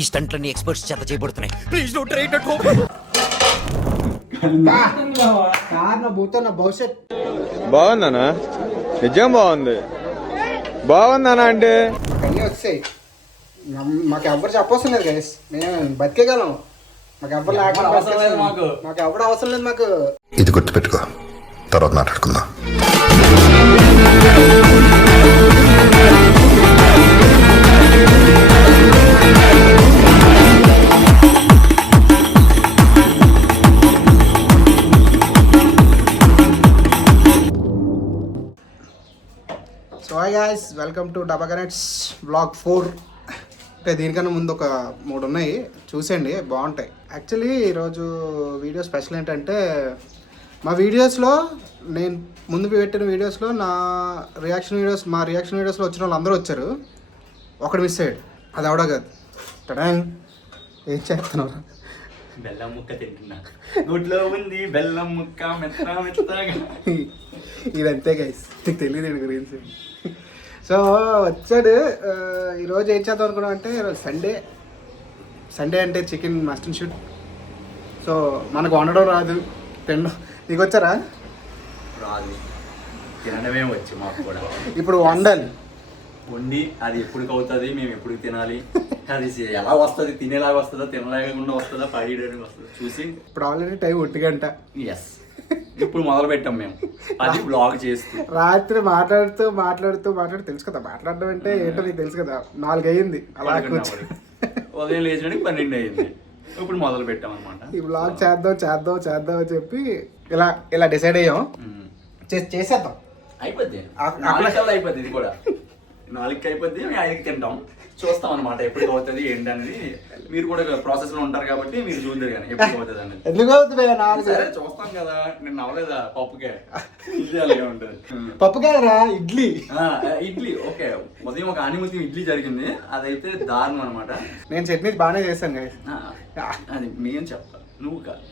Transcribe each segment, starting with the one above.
ఈ స్టంట్లన్నీ ఎక్స్పర్ట్స్ చేత చేయబడుతున్నాయి. Please don't try it at home. కారణం పోతున్న భవిష్యత్ బాగుందనా? నిజం బాగుంది. బాగుందనా అంటే అన్నీ వచ్చాయి. మాకు ఎవ్వరు చెప్పవసరం లేదు గైస్, మేము బతికేయగలం. మాకు ఎవ్వరు లేకుండా మాకు ఎవరు అవసరం లేదు. మాకు ఇది గుర్తుపెట్టుకో, తర్వాత మాట్లాడుకుందాం. So hi guys, welcome to Daba connects blog 4. అంటే దీనికన్నా ముందు ఒక 3 ఉన్నాయి, చూసేయండి, బాగుంటాయి. యాక్చువల్లీ ఈరోజు వీడియో స్పెషల్ ఏంటంటే, మా వీడియోస్లో నేను ముందు పెట్టిన వీడియోస్లో మా రియాక్షన్ వీడియోస్లో వచ్చిన వాళ్ళు అందరూ వచ్చారు. ఒకడు మిస్ అయ్యాడు. అది అవడా కాదు. టడాంగ్, ఏం చేస్తున్నావు? బెల్లం ముక్క తింటున్నా. గుడ్లో ఉంది బెల్లం ముక్క మెత్తగా. ఇదంతే గైస్, నీకు తెలియదు గురించి. సో వచ్చాడు. ఈరోజు ఏం చేద్దాం అనుకున్నాం అంటే, ఈరోజు సండే అంటే chicken must and should. So మనకు వండడం రాదు, తినడం. నీకు వచ్చారా? రాదు, తినడమే వచ్చు మాకు కూడా. ఇప్పుడు వండాలి. వండి అది ఎప్పటికి అవుతుంది, మేము ఎప్పుడు తినాలి, అది ఎలా వస్తుంది, తినేలాగా వస్తుందా, తినలేకుండా వస్తుందా, పడేయడానికి వస్తుందా చూసి. ఇప్పుడు ఆల్రెడీ టైం 1 గంట. ఎస్, ఇప్పుడు మొదలు పెట్టాం మేము అది బ్లాగ్ చేస్తూ. రాత్రి మాట్లాడుతూ తెలుసు కదా, మాట్లాడడం అంటే ఏంటో నీకు తెలుసు కదా. 4 అయ్యింది అలా కూర్చొని. ఉదయం లేచడానికి 12 అయ్యింది. ఇప్పుడు మొదలు పెట్టాం అనమాట. ఈ బ్లాగ్ చేద్దాం అని చెప్పి ఇలా డిసైడ్ అయ్యాం. చేసేద్దాం. అయిపోద్ది 4 కల్లా అయిపోద్ది. ఇది కూడా 4కి అయిపోద్ది, మేము 5కి తింటాం. చూస్తాం అనమాట ఎప్పుడు అవుతుంది ఏంటి అనేది. మీరు కూడా ప్రాసెస్ లో ఉంటారు కాబట్టి మీరు చూద్దరు కానీ ఎప్పుడు అవుతుంది అనేది. ఎందుకు అవుతుంది? సరే చూస్తాం కదా. నేను నవ్వలేదా? పప్పుకే ఇడ్లీ అలాగే ఉంటుంది. పప్పు కాదురా, ఇడ్లీ. ఇడ్లీ ఓకే. ఉదయం ఒక ఆనిమతి ఇడ్లీ జరిగింది, అదైతే దారుణం అనమాట. నేను చట్నీ బాగానే చేశాను గైస్. అది మేము చెప్తా, నువ్వు కాదు.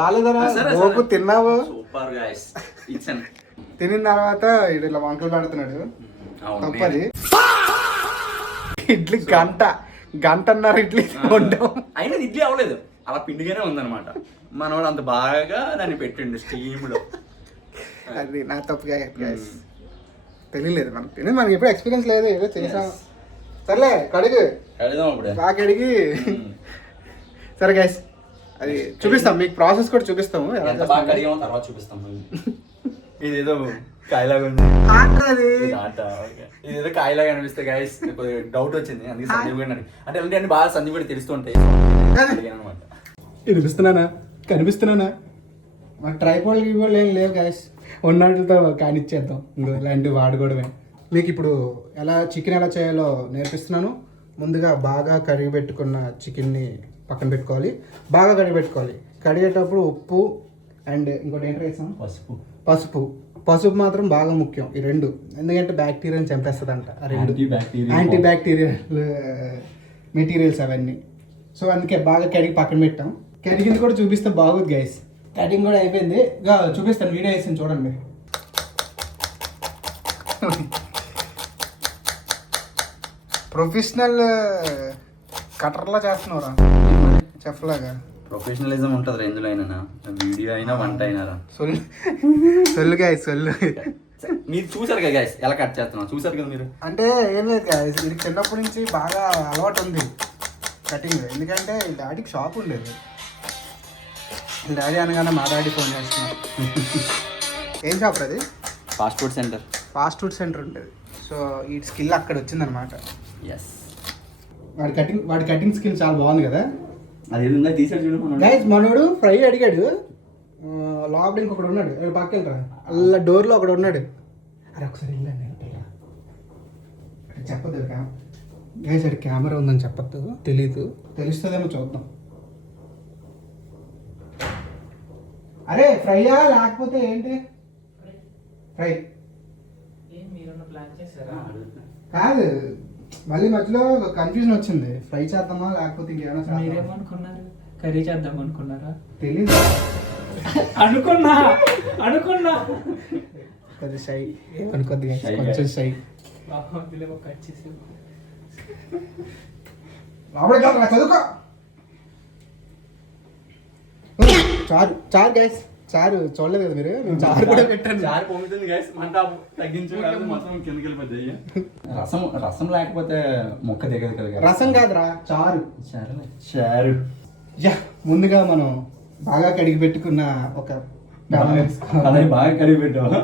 బాగాలేదరా, గోపు తిన్నావు. Super guys. ఇచ్చాను. తినిన తర్వాత ఇలా వంకలు పెడుతున్నాడు. తప్పది. ఇడ్లీ గంటన్నర ఇడ్లీ వండాం. అయినా ఇడ్లీ అవ్వలేదు, అలా పిండిగానే ఉందన్నమాట. మనవాడు అంత బాగా దాన్ని పెట్టండి స్టీమ్ లో. అది నా తప్పుగా తెలియలేదు మనకి ఎప్పుడు ఎక్స్పీరియన్స్ లేదు. ఏదో చేసాం. సర్లే కడుగుదాం అప్పుడే బాగా కడిగి. సరే గైస్, అది చూపిస్తాం మీకు, ప్రాసెస్ కూడా చూపిస్తాము. తర్వాత చూపిస్తాము. ఇదేదో కాయలాగా ఉంది, ఇదేదో కాయలాగా అనిపిస్తే గైస్ డౌట్ వచ్చింది. అందుకే సందీప్ గారు అంటే అన్ని బాగా సందీప్ కూడా తెలుస్తుంటాయి అనమాట. కనిపిస్తున్నానా? మాకు ట్రైపాడ్ గీపాడ్ ఏం లేవు గైస్, ఉన్నట్లతో కానిచ్చేద్దాం. ఇంకో ఇలాంటివి వాడుకోవడమే. మీకు ఇప్పుడు చికెన్ ఎలా చేయాలో నేర్పిస్తున్నాను. ముందుగా బాగా కడిగి పెట్టుకున్న చికెన్ని పక్కన పెట్టుకోవాలి. బాగా కడిగి పెట్టుకోవాలి. కడిగేటప్పుడు ఉప్పు అండ్ ఇంకోటి ఏంటి వేసాం, పసుపు మాత్రం బాగా ముఖ్యం. ఈ 2, ఎందుకంటే బ్యాక్టీరియాని చంపేస్తుంది అంట. ఆ 2 యాంటీ బ్యాక్టీరియల్ మెటీరియల్స్ అవన్నీ. సో అందుకే బాగా కడిగి పక్కన పెట్టాం. కడిగింది కూడా చూపిస్తే బాగుంది గైస్. కటింగ్ కూడా అయిపోయింది, చూపిస్తాను. వీడియో వేసాను చూడండి. ప్రొఫెషనల్ కటర్లా చేస్తున్నారా, చెఫ్లాగా. ప్రొఫెషనలిజం ఉంటుంది రేంజ్లో అయినా, వీడియో అయినా వంట అయినా. సొల్లు గైస్, సొల్లు. మీరు చూసారు కదా గైస్ ఎలా కట్ చేస్తున్నాం, చూసారు కదా మీరు. అంటే ఏం లేదు గైస్, ఇది చిన్నప్పటి నుంచి బాగా అలవాటు ఉంది కటింగ్. ఎందుకంటే డాడీకి షాప్ ఉండేది. డాడీ అనగానే మా డాడీ ఫోన్ చేస్తున్నాం. ఏం షాప్ అది? ఫాస్ట్ ఫుడ్ సెంటర్ ఉంటుంది. సో ఈ స్కిల్ అక్కడ వచ్చిందనమాట. ఎస్, వాడి కటింగ్ స్కిల్ చాలా బాగుంది కదా. అది తీసాడు చూడు గైస్. మనోడు ఫ్రై అడిగాడు, లోపల ఇంకొకడు ఉన్నాడు. పక్కకి వెళ్ళరా, అలా డోర్లో ఒకడు ఉన్నాడు. అరే ఒకసారి వెళ్ళండి, చెప్పద్దు గైస్. అక్కడ కెమెరా ఉందని చెప్పద్దు, తెలుస్తుందేమో చూద్దాం. అరే ఫ్రైయా లేకపోతే ఏంటి? ఫ్రై కాదు, మళ్ళీ మధ్యలో కన్ఫ్యూజన్ వచ్చింది. ఫ్రై చేద్దామా లేకపోతే ఇంకేమైనా? మీరేమనుకున్నారు? కర్రీ చేద్దాం అనుకున్నారా? తెలీదు, అనుకున్నా కొద్ది షై ఏమనుకోద్ది, కొంచెం షై. కట్ చేసి లోపలికి వెళ్ళరా చదువుకో. చారు చారు గైస్, చారు చూడలేదు కదా మీరు, నేను చారు కూడా పెట్టాను. చారు పొంగుతుంది గైస్, మంట తగ్గించు కాదు మొత్తం కిందకి వెళ్ళిపోతాయి. రసం రసం లేకపోతే మొక్క దిగదు కదా guys. రసం కాదురా చారు. చారు చారు. యా, ముందుగా మనం బాగా కడిగి పెట్టుకున్న ఒక అదే బాగా కడిగి పెట్టావా?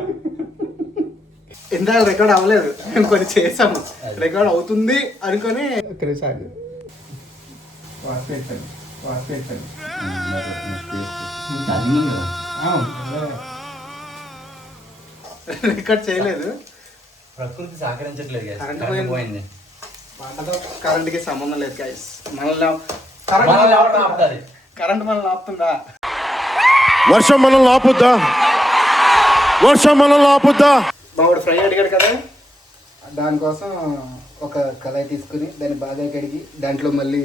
ఇందాక రికార్డ్ అవ్వలేదు, నేను కొన్ని చేసాము, రికార్డ్ అవుతుంది అనుకొని సాగు వాసి పెట్టాను. రికార్డ్ చేయలేదు. ప్రకృతి సహకరించట్లేదు guys. కరెంట్ కరెంట్ పోయింది. పోయింది. వాటితో కరెంట్కి సంబంధం లేదు గైస్. మనల్ని ఎవరు ఆపుతారు? కరెంట్ మనల్ని ఆపుతుందా? వర్షం మనల్ని ఆపుద్దా? వర్షం మనల్ని ఆపుద్దా? మామిడి ఫ్రై అడిగాడు కదా, దానికోసం ఒక కళాయి తీసుకుని దాన్ని బాగా కడిగి దాంట్లో మళ్ళీ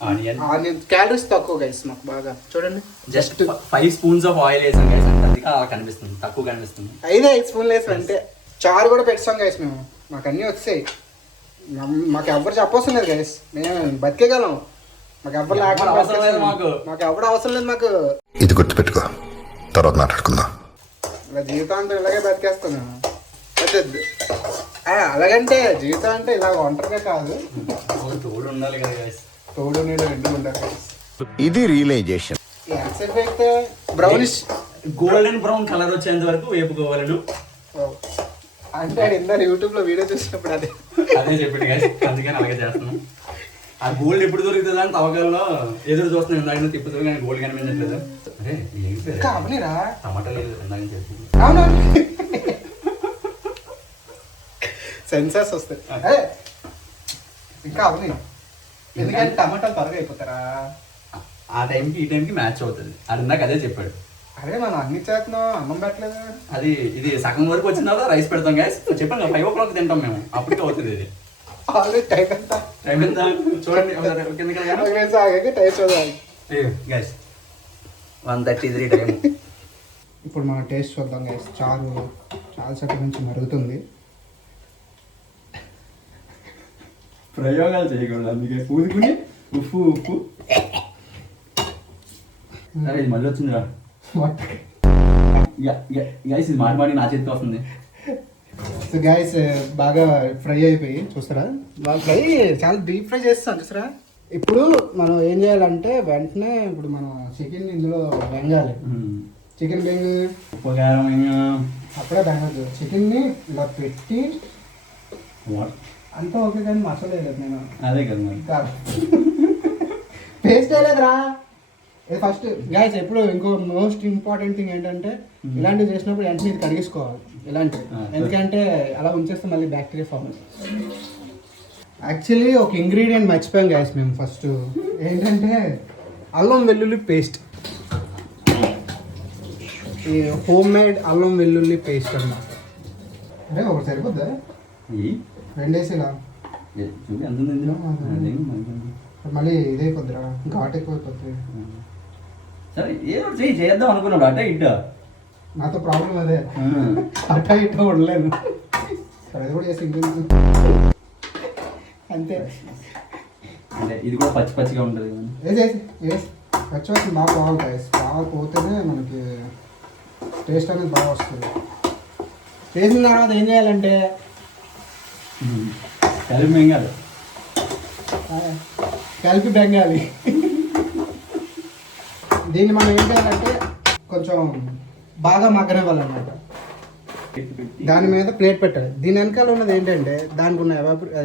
ఆనియన్ క్యాలరీస్ తక్కువ గైస్ మాకు బాగా చూడండి. జస్ట్ 5 స్పూన్స్ ఆఫ్ ఆయిల్ వేసాం గైస్, అంటే అది అలా కనిపిస్తుంది, తక్కువ కనిపిస్తుంది. 5 స్పూన్లు వేసాం అంటే. చారు కూడా పెట్టాం గైస్ మేము, మాకు అన్నీ వచ్చాయి. మాకు ఎవరు చెప్పవసరం లేదు గైస్, మేము బతికేగలం. మాకు ఎవరు లేకుండా అవసరం లేదు మాకు. మాకు ఎవరు అవసరం లేదు మాకు. ఇది గుర్తుపెట్టుకో, తర్వాత మాట్లాడుకుందాం. ఇలా జీవితాంతం ఇలాగే బతికేస్తాను. అలాగంటే జీవితం అంటే ఇలా ఒంటరిగా కాదు, ఒక తోడు ఉండాలి కదా గైస్. తోడు నీళ్ళు రెండు ఉండాలి గైస్. ఇది రియలైజేషన్. ఎంతసేపు అయితే బ్రౌనిష్ గోల్డెన్ బ్రౌన్ కలర్ వచ్చేంత వరకు వేపుకోవాలను. అంటే అది ఇందా యూట్యూబ్ లో వీడియో చూసినప్పుడు అదే చెప్పండి గైస్, అందుకని అలాగే చేస్తున్నాం. ఆ గోల్డ్ ఎప్పుడు దొరుకుతుంది అని తవ్వకాల్లో ఎదురు చూస్తున్నాం. ఇందాక తిప్పుతుంది కానీ గోల్డ్ కనిపించట్లేదు. అరే ఏంటి కావనిరా టమాటా లేదు ఇందాక చెప్పి. అవును సెన్సార్స్ వస్తాయి. అదే ఇంకా అవని, ఎందుకంటే టమాటాలు త్వరగా అయిపోతారా. ఆ టైంకి ఈ టైంకి మ్యాచ్ అవుతుంది. అది ఇందాక అదే చెప్పాడు. అరే మనం అన్ని చేస్తున్నాం, అన్నం పెట్టలేదు. అది ఇది సగం వరకు వచ్చిన తర్వాత రైస్ పెడతాం గైస్. చెప్పాను 5 o'clock తింటాం మేము, అప్పటికే అవుతుంది ఇది. ఆల్రెడీ టైం ఎంత టైం ఎంత చూడండి కిందకి ఆగాక టైం చూడాలి గైస్. 1:33 టైం. ఇప్పుడు మనం టేస్ట్ చూద్దాం గైస్. చారు చాలాసేపటి నుంచి మరుగుతుంది. ప్రయోగాలు చేయకూడదు, అందుకే పూదుకుని ఉప్పు. అరే ఇది మళ్ళీ వచ్చిందిరా గైస్. ఇది మాటి నా చేతికి వస్తుంది. సో గైస్ బాగా ఫ్రై అయిపోయి చూస్తారా, బాగా ఫ్రై, చాలా డీప్ ఫ్రై చేస్తాం చూసారా. ఇప్పుడు మనం ఏం చేయాలంటే వెంటనే ఇప్పుడు మనం చికెన్ ఇందులో బెంగాలి. చికెన్ బెంగు అప్పుడే బెంగదు. చికెన్ని ఇలా పెట్టి అంతా ఓకే, కానీ మసాలా వేయలేదు నేను. అదే కదా మరి. పేస్ట్ వేయలేదురా. ఇది ఫస్ట్ గైస్. ఎప్పుడు ఇంకో మోస్ట్ ఇంపార్టెంట్ థింగ్ ఏంటంటే ఇలాంటివి చేసినప్పుడు వెంటనే ఇది కడిగేసుకోవాలి ఇలాంటివి, ఎందుకంటే అలా ఉంచేస్తే మళ్ళీ బ్యాక్టీరియా ఫామ్ అవుతుంది. యాక్చువల్లీ ఒక ఇంగ్రీడియంట్ మర్చిపోయాం గైస్ మేము. ఫస్ట్ ఏంటంటే అల్లం వెల్లుల్లి పేస్ట్. ఈ హోమ్ మేడ్ అల్లం వెల్లుల్లి పేస్ట్ అన్నమాట. అంటే ఒకటి సరిపోద్దా? 2 వేసి ఇలా చూపి ఎంత ఉంది ఇందులో? మళ్ళీ ఇదే కొద్దిరా, ఘాట్ ఎక్కువైపోతుంది. సరే ఏదో చేద్దాం అనుకున్నాడు అట్ట ఇట్ట. నాతో ప్రాబ్లం అదే, అట్టా ఇట్టా ఉండలేను. సరే అది కూడా చేసి అంతే. అంటే ఇది కూడా పచ్చిగా ఉంటుంది. వేసి పచ్చివాసన బాగా బాగుంటాయి. బాగా పోతేనే మనకి టేస్ట్ అనేది బాగా వస్తుంది. వేసిన తర్వాత ఏం చేయాలంటే కలిపి బెంగాలి. దీన్ని మనం ఏం చేయాలంటే కొంచెం బాగా మగ్గనివ్వాలన్నమాట. దాని మీద ప్లేట్ పెట్టాలి. దీని వెనకాల ఉన్నది ఏంటంటే దానికి ఉన్న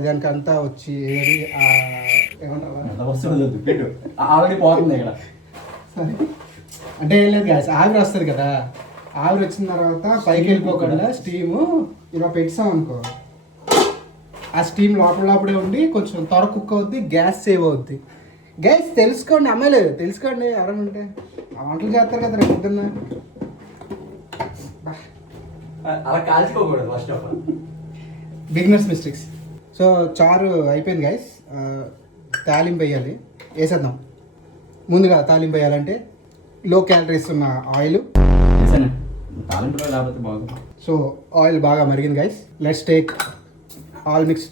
దానికి అంతా వచ్చి ఏమంటారు ఆల్రెడీ పోతుంది ఇక్కడ. సరే అంటే ఏం లేదు గ్యాస్, ఆవిరి వస్తుంది కదా. ఆవిరి వచ్చిన తర్వాత పైకి వెళ్ళిపోకుండా స్టీము ఇలా పెట్టాం అనుకో, ఆ స్టీమ్ లోపలే ఉండి కొంచెం త్వర కుక్ అవుద్ది, గ్యాస్ సేవ్ అవుద్ది. గ్యాస్ తెలుసుకోండి అమ్మాయిలు, తెలుసుకోండి ఎవరైనా ఉంటే. ఆ వంటలు చేస్తారు కదా రేపు పొద్దున్న. అలా కాల్చుకోకూడదు first of all. Beginners mistakes. So చారు అయిపోయింది గైస్. తాలింపు వేయాలి, వేసేద్దాం. ముందుగా తాలింపు వేయాలంటే లో క్యాలరీస్ ఉన్న ఆయిల్. సో ఆయిల్ బాగా మరిగింది guys. Let's take all mix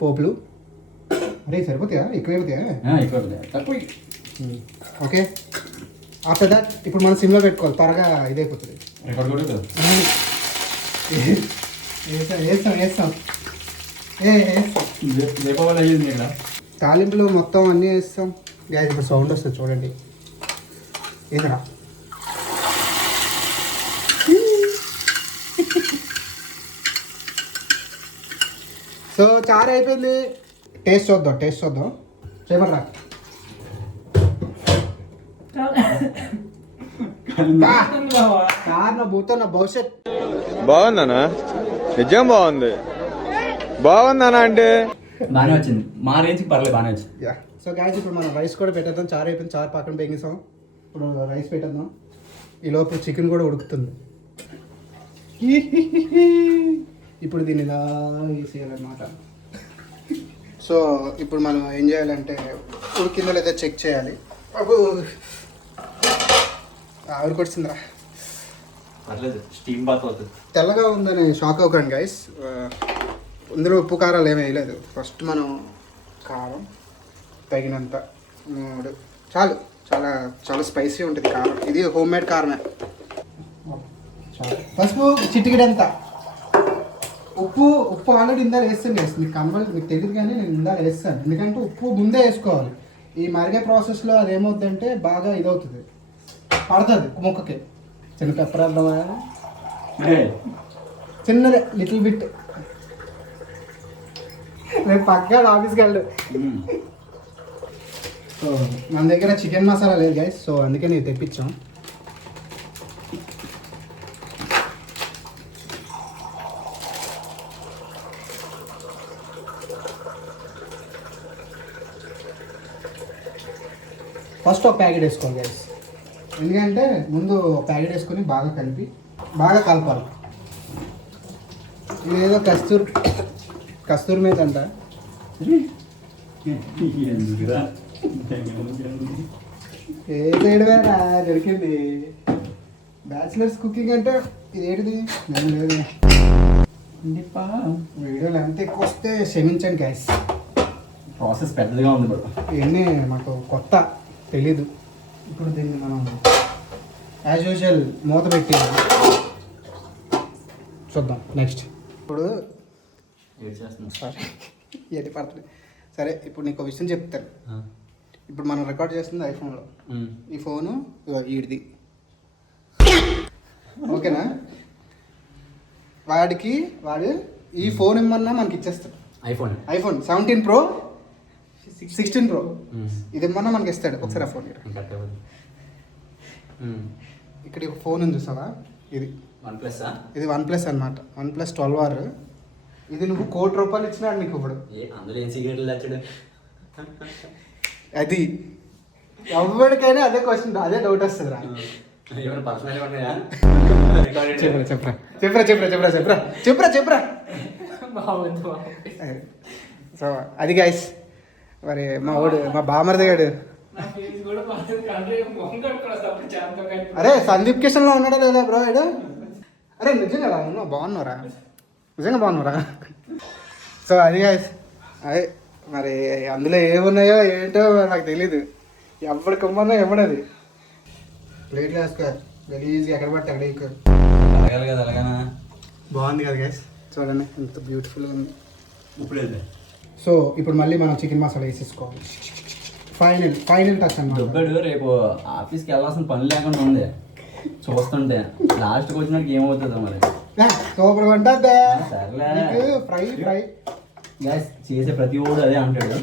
పోపులు. అరే సరిపోతాయా ఎక్కువ అయిపోతాయా ఎక్కువ తక్కువ. ఓకే ఆఫ్టర్ దట్ ఇప్పుడు మనం సిమ్లో పెట్టుకోవాలి త్వరగా ఇదైపోతుంది రికార్డ్ కూడా కదా. వేస్తాం వేస్తాం దీపావళి అయ్యింది ఇక్కడ. తాలింపులు మొత్తం అన్నీ వేస్తాం గ్యాస్ ఇప్పుడు సౌండ్ వస్తుంది చూడండి ఏదరా సో చారు అయిపోయింది టేస్ట్ చూద్దాం చేయబడరా కార్ నా భూతో నా భవిష్యత్ బాగుందనా నిజం బాగుంది బాగుందనా అంటే బాగానే వచ్చింది, మా రేంజ్కి పర్లేదు, బాగానే వచ్చింది. యా సో గాయస్ ఇప్పుడు మనం రైస్ కూడా పెట్టేద్దాం చారు అయిపోయింది చారు పక్కన బెంగిస్తాం ఇప్పుడు రైస్ పెట్టేద్దాం ఈ లోపు చికెన్ కూడా ఉడుకుతుంది ఇప్పుడు దీన్ని ఇలా వేసేయాలన్నమాట సో ఇప్పుడు మనం ఏం చేయాలంటే ఉడికిందో లేదా చెక్ చేయాలి అబ్బో ఆవిరి కొట్టిందిరా పర్లేదు, స్టీమ్ బాత్ అవుతుంది. తెల్లగా ఉందని షాక్ అవ్వకండి గైస్ ఇందులో ఉప్పు కారాలు ఏమీ వేయలేదు ఫస్ట్ మనం కారం తగినంత 3 చాలు చాలా చాలా స్పైసీ ఉంటుంది కారం ఇది హోమ్ మేడ్ కారమే చాలు పసుపు చిటికిడంత ఉప్పు ఆల్రెడీ ఇందా వేస్తాను గైస్ మీకు మీకు తెలియదు కానీ నేను ఇందా వేస్తాను ఎందుకంటే ఉప్పు ముందే వేసుకోవాలి ఈ మరిగే ప్రాసెస్లో అది ఏమవుతుందంటే బాగా ఇదవుతుంది పడుతుంది ముక్కకి చిన్న పెప్పర్ వేద్దామా చిన్నదే లిటిల్ బిట్ రేపు పక్కా ఆఫీస్కి వెళ్ళు సో మన దగ్గర చికెన్ మసాలా లేదు గైస్ సో అందుకే నేను తెప్పించాం ఫస్ట్ ఒక ప్యాకెట్ వేసుకోవాలి గైస్ ఎందుకంటే ముందు ఒక ప్యాకెట్ వేసుకొని బాగా కలిపి బాగా కలపాలి ఇదేదో కస్తూరి మీద అంట ఏ చేయడమేనా దొరికింది బ్యాచిలర్స్ కుకింగ్ అంటే ఇది ఏంటిది నేను లేదు వీడియోలు ఎంత ఎక్కువ వస్తే క్షమించండి గ్యాస్ ప్రాసెస్ పెద్దదిగా ఉంది బ్రో. ఇవన్నీ మాకు కొత్త తెలీదు ఇప్పుడు దీన్ని మనం యాజ్ యూజువల్ మూత పెట్టి చూద్దాం నెక్స్ట్ ఇప్పుడు సారీ ఏది పడుతుంది సరే ఇప్పుడు నీకు ఒక విషయం చెప్తాను ఇప్పుడు మనం రికార్డ్ చేస్తుంది ఐఫోన్లో ఈ ఫోను వీడిది ఓకేనా వాడు ఈ ఫోన్ ఇమ్మన్నా మనకి ఇచ్చేస్తాడు ఐఫోన్ 17 Pro 16 Pro ఇది ఇమ్మన్నా మనకి ఇస్తాడు ఒకసారి ఆ ఫోన్ ఇక్కడ ఒక ఫోన్ ఉంది చూసావా ఇది ఇది OnePlus అనమాట OnePlus 12R ఇది నువ్వు ₹1 కోటి ఇచ్చినాడు నీకు ఇప్పుడు అందులో ఏం సిగరెట్లు తెచ్చాడు అది ఎవరికైనా అదే క్వశ్చన్ అదే డౌట్ వస్తుంది రా చెప్పరా సో అది గైస్ మరి మా బామర్ది గాడు అరే సందీప్ కిషన్లో ఉన్నాడా లేదా బ్రో ఇడు అరే నిజంగా రా బాగున్నారా నిజంగా బాగున్నారా సో అది గైస్ అదే మరి అందులో ఏమున్నాయో ఏంటో నాకు తెలీదు ఎవరికమ్మన్నా ఎవడది ప్లేట్ వేసుకో గలీజ్గా ఎక్కడ పడితే అక్కడ ఎక్కువ బాగుంది కదా గైస్ చూడండి ఎంత బ్యూటిఫుల్గా ఉంది సో ఇప్పుడు మళ్ళీ మనం చికెన్ మసాలా వేసేసుకోవాలి ఫైనల్ టచ్ అన్నమాట రేపు ఆఫీస్కి వెళ్ళాల్సిన పని లేకుండా ఉంది చూస్తుంటే లాస్ట్కి వచ్చినట్టు ఏమవుతుందో మరి సూపర్ ఉంటుంది ఫ్రై గ్యాస్ చేసే ప్రతి ఓడు అదే అంటాడు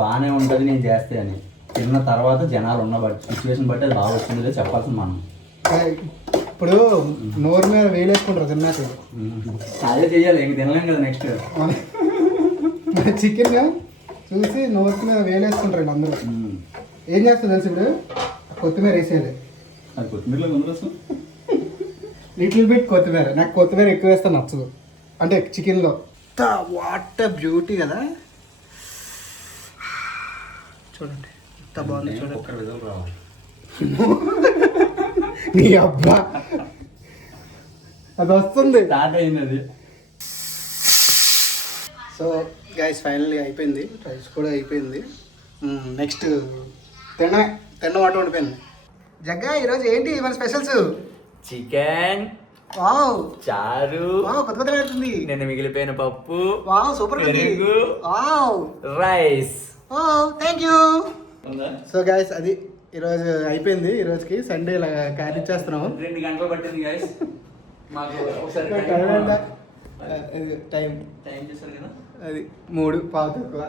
బాగానే ఉంటుంది నేను చేస్తే అని తిన్న తర్వాత జనాలు ఉన్న బట్టి సిచ్యువేషన్ బట్టి అది బాగా వచ్చిందో చెప్పాల్సింది మనం ఇప్పుడు నోరు మీద వేలేసుకుంటారు తిన్నాక అదే చెయ్యాలి ఇంక తినలేం కదా నెక్స్ట్ చికెన్ చూసి నోరు మీద వేలేసుకుంటారు అందరూ ఏం చేస్తారు తెలుసు ఇప్పుడు కొత్తిమీర వేసేయాలి అది కొత్తిమీరలో ముందు లిటిల్ బిట్ కొత్తిమీర నాకు కొత్తిమీర ఎక్కువ వేస్తే నచ్చదు అంటే చికెన్లో వాట్ బ్యూటీ కదా చూడండి ఎంత బాగుంది చూడండి నీ అబ్బా అది వస్తుంది స్టార్ట్ అయింది అది సో గైస్ ఫైనల్లీ అయిపోయింది, రైస్ కూడా అయిపోయింది. నెక్స్ట్ తిన్న వాటర్ ఉండిపోయింది. జగ్గా ఈరోజు ఏంటి మన స్పెషల్స్? చికెన్, వావ్ చారు, వావ్ కొత్త కొత్తగా ఆడుతుంది. నిన్న మిగిలిపోయిన పప్పు, వావ్ సూపర్ ఉంది. పెరుగు, wow rice. Wow thank you. So guys అది ఈరోజు అయిపోయింది. ఈరోజుకి సండే ఇలా క్యారీ ఇచ్చేస్తున్నాము. 2 గంటలు పట్టింది గైస్ మాకు. ఒకసారి టైం టైం చేశారు కదా, అది 3:15 తక్కువ.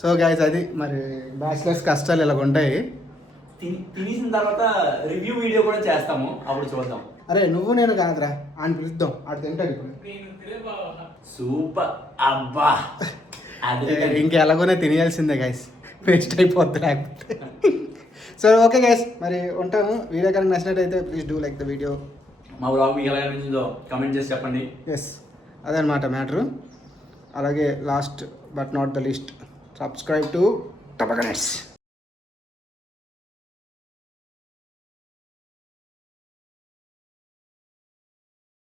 సో గైస్ అది మరి బ్యాచిలర్స్ కష్టాలు ఇలాగ ఉంటాయి. తినేసిన తర్వాత రివ్యూ వీడియో కూడా చేస్తాము, అప్పుడు చూద్దాం. అరే నువ్వు నేను కాదురా, ఆయన పిలుద్దాం, ఆడు తింటాడు ఇప్పుడు. సూపర్ అబ్బా. ఇంకా ఎలాగోనే తినేయాల్సిందే గైస్, వేస్ట్ అయిపోద్ది లేకపోతే. సో ఓకే గైస్ మరి ఉంటాము. వీడియో కనుక నచ్చినట్టయితే please do like the video. మా బ్లాగ్ మీకు ఎలా అనిపించిందో కమెంట్ చేసి చెప్పండి. ఎస్ అదనమాట మ్యాటరు. అలాగే last but not the least, subscribe to టబకనెట్స్.